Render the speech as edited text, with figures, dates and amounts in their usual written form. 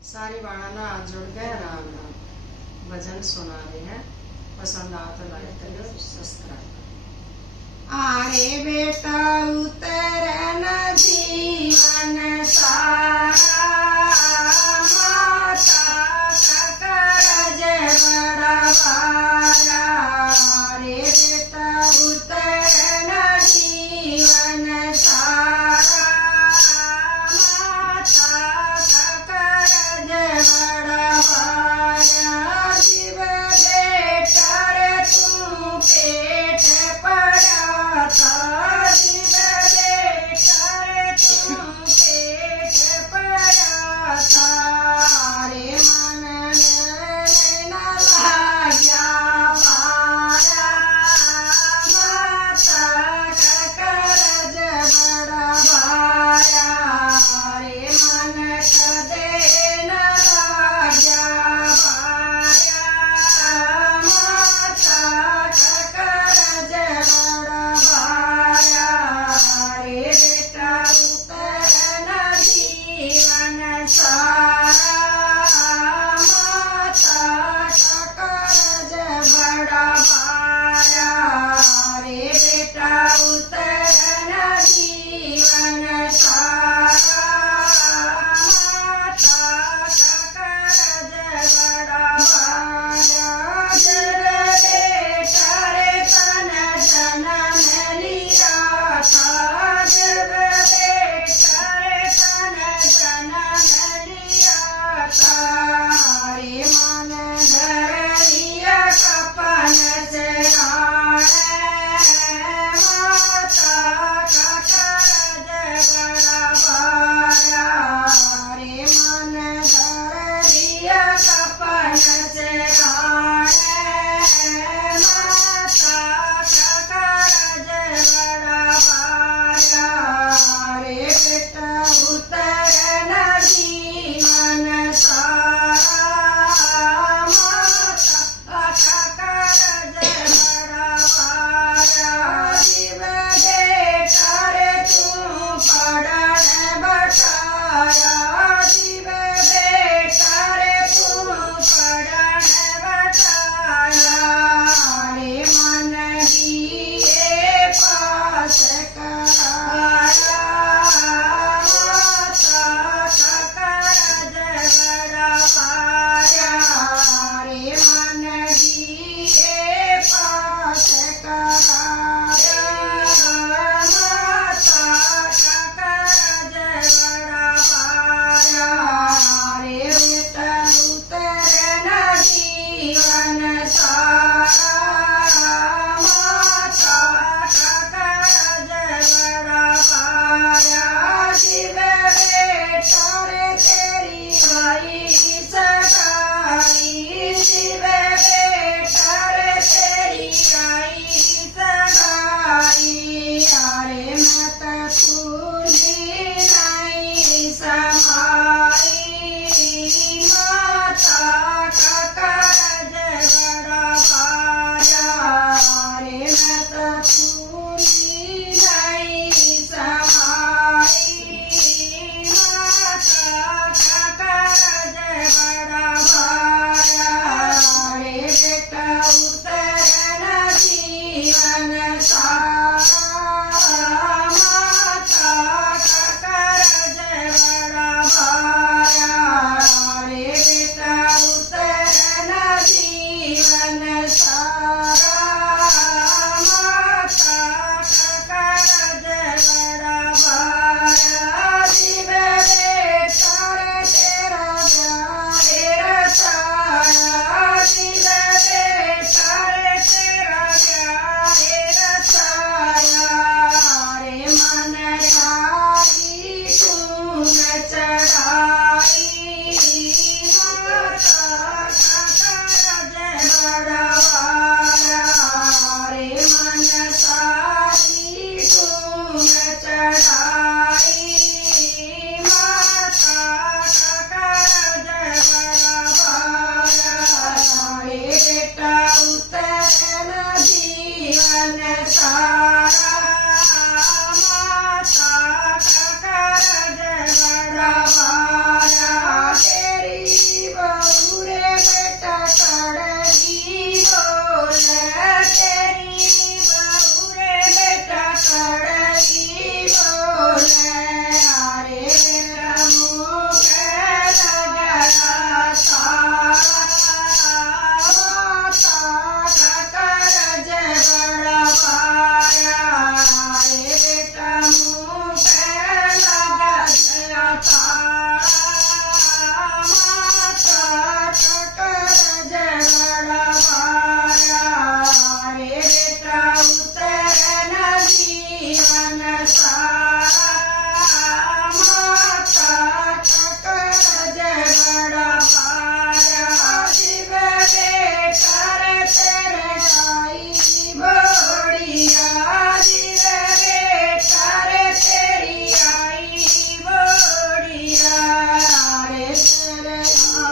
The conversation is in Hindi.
सारी बाणा आज जुड़ गए। राम राम। भजन सुना रहे हैं, पसंद आ तो लाइक करो, सब्सक्राइब। आरे बेटा उतरन जीवन सारा, माता का करज बड़ा भारा। आरे बेटा उतरन जीवन सारा, माता का करज बड़ा भारा। जीव बेटा रे तू पेट पड़ा था, जीव बेटा रे तू पेट पड़ा था। रे मन में न लाग्या पारा, माता का करज बड़ा भारा। रे मन कदे न लाग्या पारा, माता का करज बड़ा भारा। रे बेटा उतरन जीवन सारा, माता का करज बड़ा भारा। रे बेटा उतरन जीवन सारा, माता का करज बड़ा भारा। जब बेटा रे तन जनम लिया था, जब बेटा रे तन जनम लिया था। रे मन धर लिया कपन से माता का करज बड़ा भारा। रे मन धर लिया कपन से माता का करज बड़ा भारा। रे बेटा उतरन जीवन सारा, माता का करज बड़ा भारा। जीव बेटा रे तू पढ़न बठाया, जीव बेटा रे तू पढ़न बठाया। આ